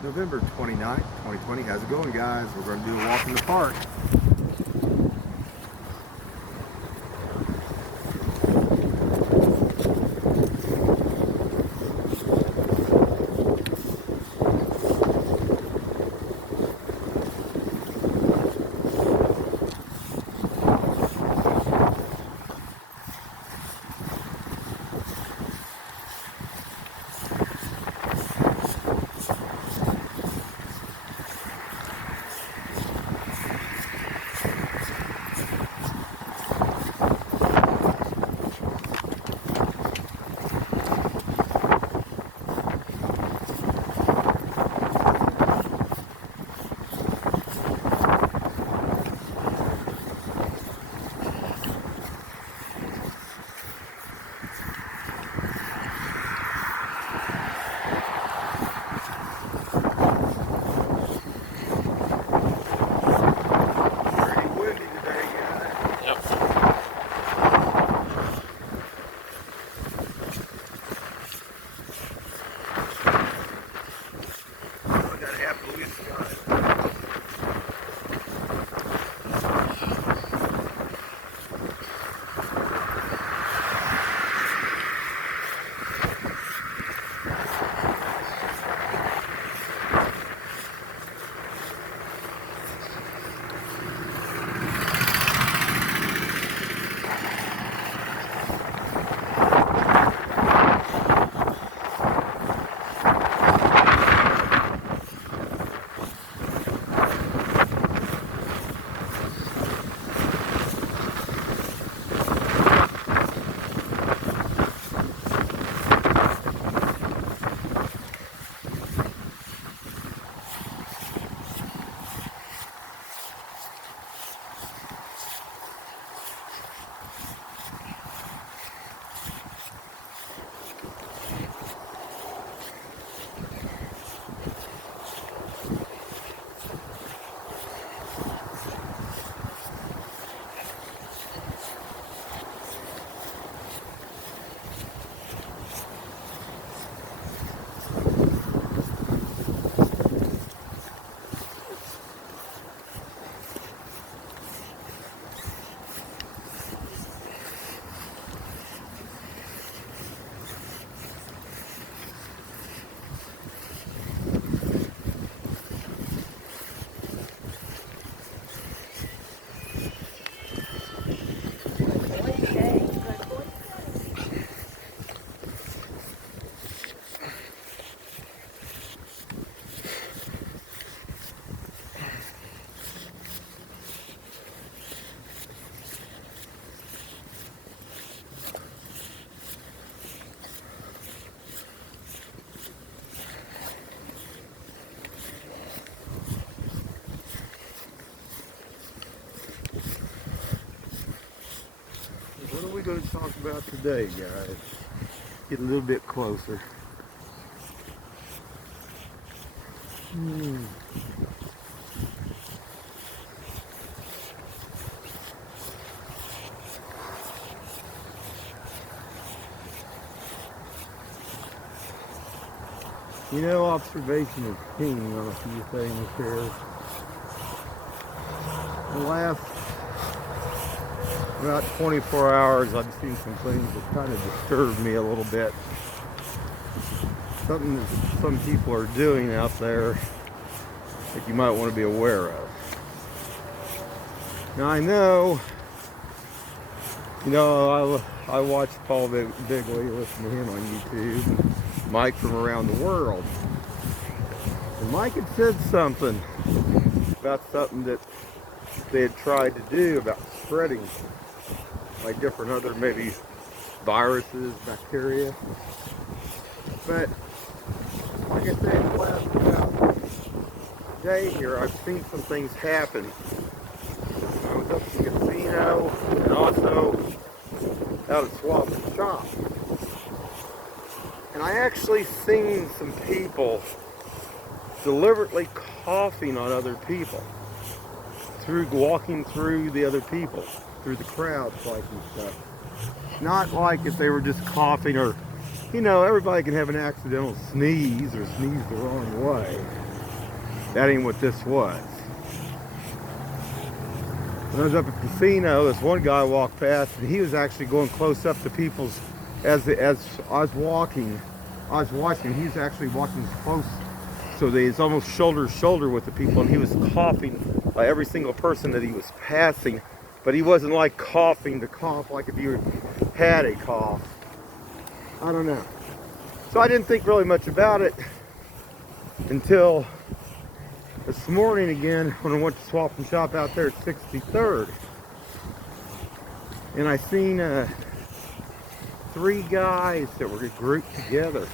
November 29th, 2020. How's it going, guys? We're going to do a walk in the park. Pretty windy today, guys. I got half the wind, guys. What are we going to talk about today, guys? Get a little bit closer. You know, observation is king on a few things here. The last about 24 hours, I've seen some things that kind of disturbed me a little bit. Something that some people are doing out there that you might want to be aware of. Now I know, I watch Paul Bigley, listen to him on YouTube, Mike from Around the World. And Mike had said something about something that they had tried to do about spreading like different other maybe viruses, bacteria. But like I said, the last about day here, I've seen some things happen. I was up at the casino and also out at Swap and Shop. And I actually seen some people deliberately coughing on other people through walking through the other people, through the crowds like and stuff. Not like if they were just coughing or, everybody can have an accidental sneeze or sneeze the wrong way. That ain't what this was. When I was up at the casino, this one guy walked past, and he was actually going close up to people's, as I was walking, I was watching, he was actually walking close, so that he's almost shoulder to shoulder with the people, and he was coughing by every single person that he was passing, but he wasn't like coughing to cough like if you had a cough. I don't know. So I didn't think really much about it until this morning again when I went to Swap and Shop out there at 63rd. And I seen 3 guys that were grouped together.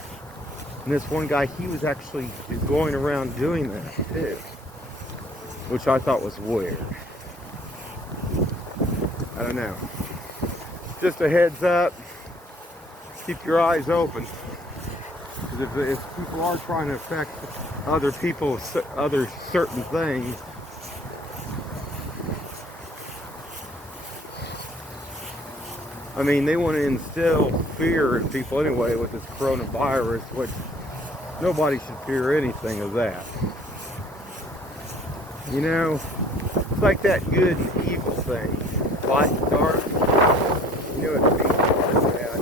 And this one guy, he was actually going around doing that too, which I thought was weird. I don't know. Just a heads up, keep your eyes open. Because if people are trying to affect other people, other certain things, I mean, they want to instill fear in people anyway with this coronavirus, which nobody should fear anything of that. You know, it's like that good and evil thing. Light and dark. You know what it means like that.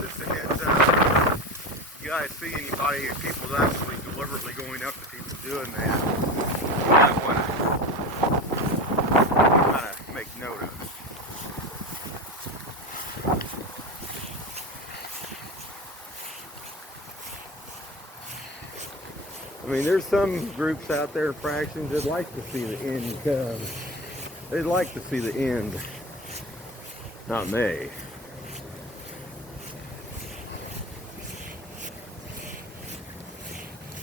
Just a heads up. You guys see anybody, people actually deliberately going up to people doing that, you might want to kind of make note of it. I mean, there's some groups out there, fractions, that like to see the end come. They'd like to see the end. Not me.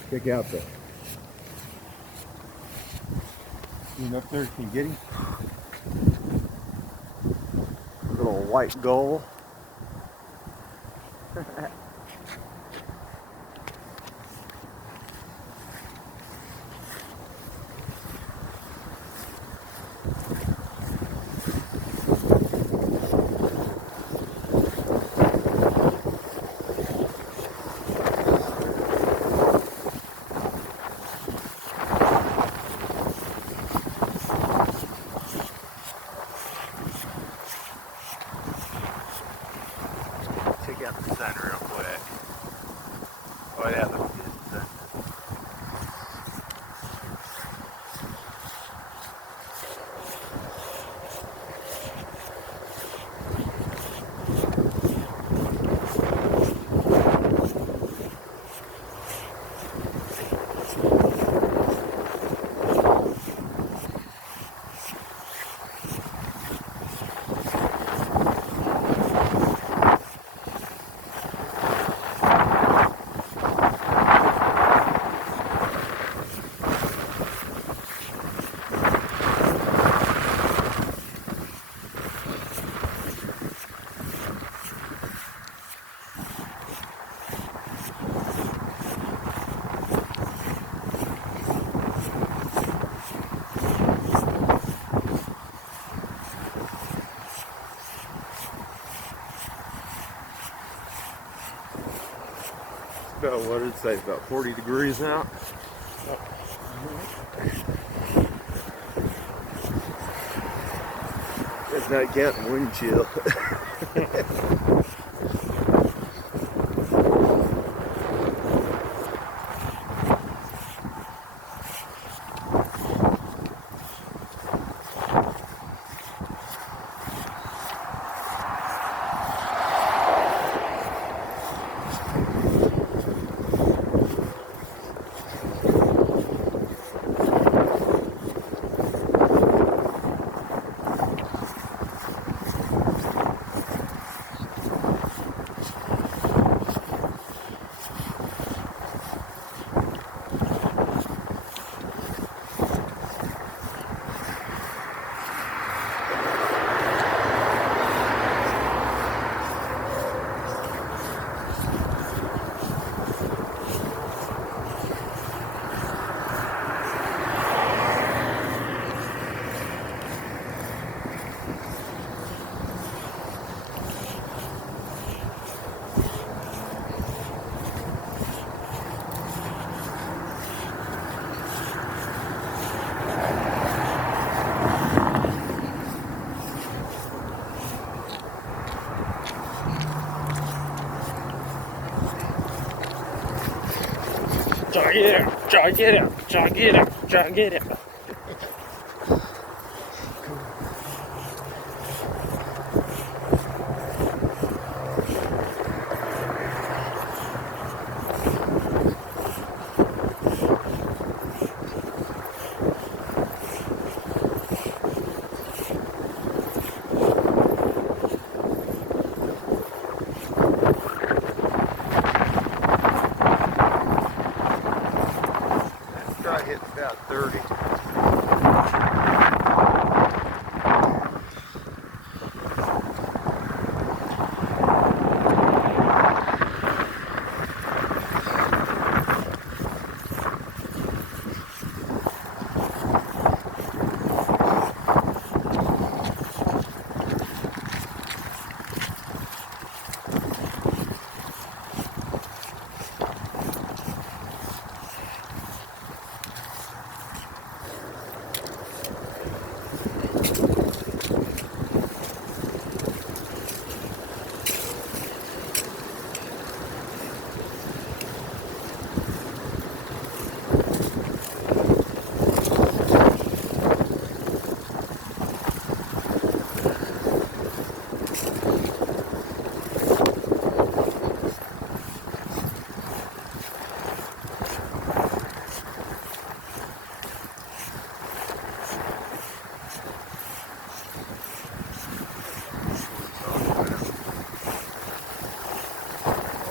Check out the, you up there, can you get him? Little white gull. Check out the sun real quick. Oh, that looks good. Sun. About, what did it say, about 40 degrees out? It's not getting wind chill. Try to get out. Try to get out. Try to get out. Try to get out. Hits about 30.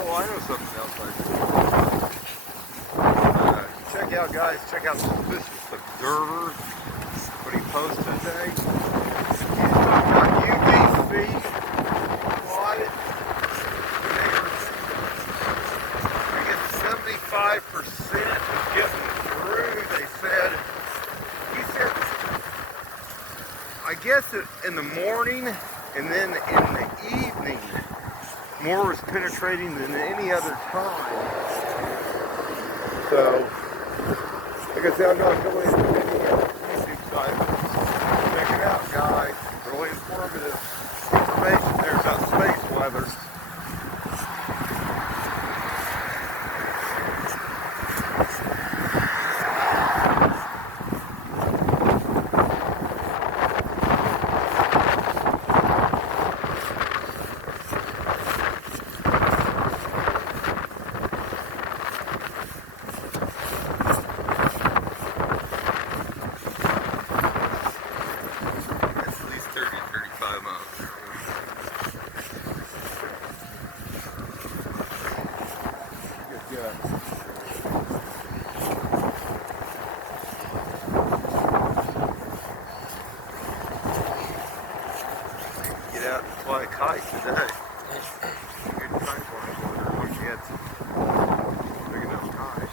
Oh, I know something else check out, guys, check out Suspicious Observer, what he posted today. UBC plotted. I guess 75% is getting through, they said. He said, I guess in the morning and then in the evening, more was penetrating than any other time. So, like I said, I'm not going into any YouTube site. Check it out, guys. Really informative information there about space weather. Get out and fly a kite today. Good kite flying. Once you had some big enough kite.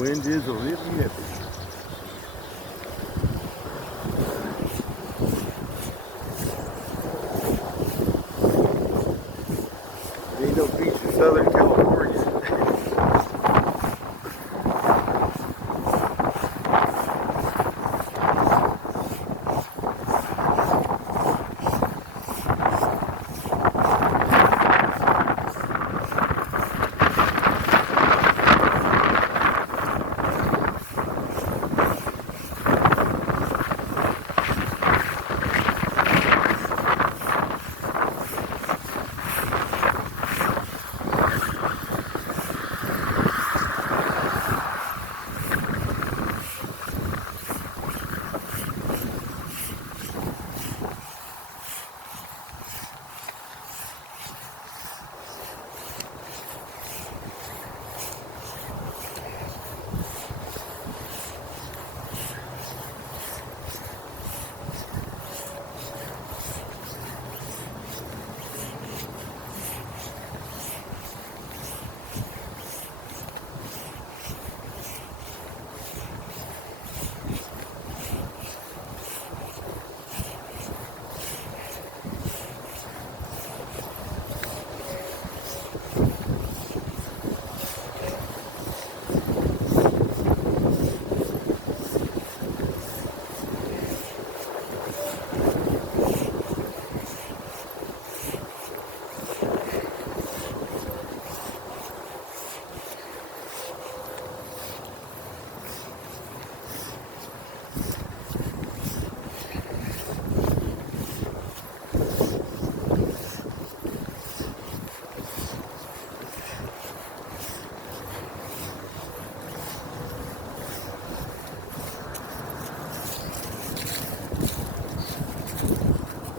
Wind is a little nippy. Ain't no beach in Southern California.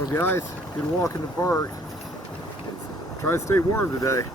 Well guys, good walk in the park. Try to stay warm today.